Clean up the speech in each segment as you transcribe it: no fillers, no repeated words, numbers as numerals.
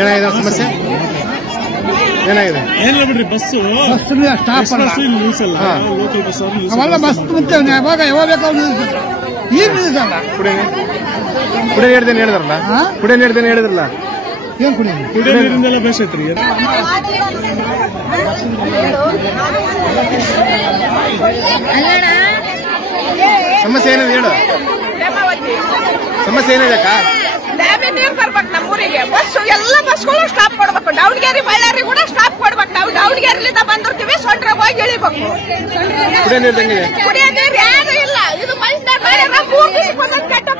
ಏನಾಗಿದೆ ಸಮಸ್ಯೆ? ಏನಾಗಿದೆ? ಏನಿಲ್ಲ ಬಿಡ್ರಿ, ಬಸ್ಸು ಸ್ಟಾಪ್ ನಿಲ್ಸಲ್ಲ, ಲೋಕಲ್ ಬಸ್ ಅವೆಲ್ಲ ಬಸ್ ಯಾವಾಗ ಬೇಕಾದ್ರು ಈಗ ನಿಲ್ಸಲ್ಲ. ಕುಡಿಯ ನೀಡ್ದೇನೆ ಹೇಳಿದ್ರಲ್ಲ, ಕುಡಿಯ ನೀಡ್ದೇನೆ ಹೇಳಿದ್ರಲ್ಲ, ಏನ್ ಕುಡಿಯ ನೀರಿಂದೆಲ್ಲ ಬೇಸೈತ್ರಿ. ಸಮಸ್ಯೆ ಏನಿದೆ ಹೇಳು, ಸಮಸ್ಯೆ ಏನಿದೆ ಅಕ್ಕ? ನೀರ್ ಬರ್ಬೇಕು ನಮ್ಮೂರಿಗೆ. ಬಸ್ ಎಲ್ಲ ಬಸ್ಗಳು ಸ್ಟಾಪ್ ಕೊಡ್ಬೇಕು. ದಾವಣಗೆರೆ ಬಳ್ಳಾರಿ ಕೂಡ ಸ್ಟಾಪ್ ಕೊಡ್ಬೇಕು. ನಾವು ದಾವಣಗೆರೆಲಿಂದ ಬಂದಿರ್ತೀವಿ, ಸೊಂಡ್ರಾಗ ಹೋಗಿ ಇಳಿಬೇಕು. ಕುಡಿಯ ನೀರು ಹೆಂಗಿದೆ? ಕುಡಿಯೋ ನೀರು ಯಾರು ಇಲ್ಲ. ಇದು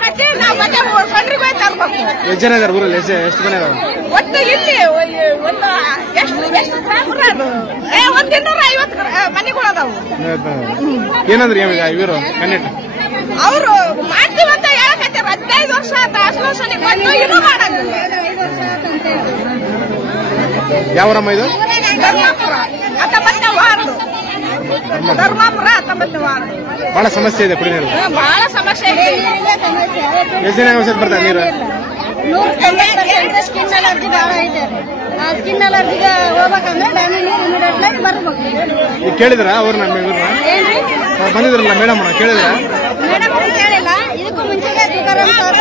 ಕಟ್ಟಿ ನಾವು ಮತ್ತೆ ಸೊಂಡ್ರಿಗೆ ಹೋಗಿ ತರ್ಬೇಕು. ಎಷ್ಟು ಜನ ಇದಾರೆ ಊರಲ್ಲಿ? ಎಷ್ಟು ಮನೆ ಇದಾವೆ ಒಟ್ಟು? ಇಲ್ಲಿ ಒಂದು ಎಷ್ಟು ಒಂದು 250 ಮನೆಗಳು ಅದಾವು. ಏನಂದ್ರೆ ಇವರು ಕನ್ನೆಟ್ ಅವರು ಮಾಡ್ತೀವಂತ ಹೇಳಕತ್ತಾರೆ. 15 ವರ್ಷ ಆತ ಆಶ್ವಾಸನೆ ಕೊಟ್ಟು ಇನ್ನೂ ಮಾಡಂಗಿಲ್ಲ. ಯಾವರಮ್ಮ ಇದು? ಧರ್ಮಾಪುರ 19ನೇ ವಾರ್ಡ್. ಧರ್ಮಾಪುರ 19ನೇ ವಾರ್ಡ್. ಬಹಳ ಸಮಸ್ಯೆ ಇದೆ ಕುಡಿಯ ನೀರು, ಬಹಳ ಸಮಸ್ಯೆ ಇದೆ. ಎಷ್ಟು ಜನ ಔಷಧ ಬರ್ತಾರೆ ನೀರು? ಸ್ಕಿನ್ ಅಲರ್ಜಿ ಬಹಳ ಐತೆ. ಆ ಸ್ಕಿನ್ ಅಲರ್ಜಿಗೆ ಹೋಗ್ಬೇಕಂದ್ರೆ ಡ್ಯಾಮಿ ನೀರು ಇಮಿಡಿಯೇಟ್ ಬರ್ಬೇಕು. ಈಗ ಕೇಳಿದ್ರ ಅವ್ರನ್ನ ಇವ್ರನ್ನ ಬಂದಿದ್ರಲ್ಲ ಮೇಡಮ್ ಕೇಳಿದ್ರ? ಮೇಡಮ್ ಕೇಳಿಲ್ಲ. ಇದಕ್ಕೂ ಮುಂಚೆಗೆ ತುಕಾರಾಮ್ ಸರ್